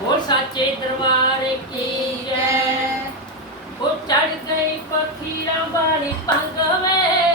ਬੋਲ ਸਾਚੇ ਦਰਬਾਰ ਕੀ ਜੈ ਉਹ ਚੜ ਗਈ ਪਖੀਰਾਂ ਵਾਲੀ ਪੰਗ ਵੇ।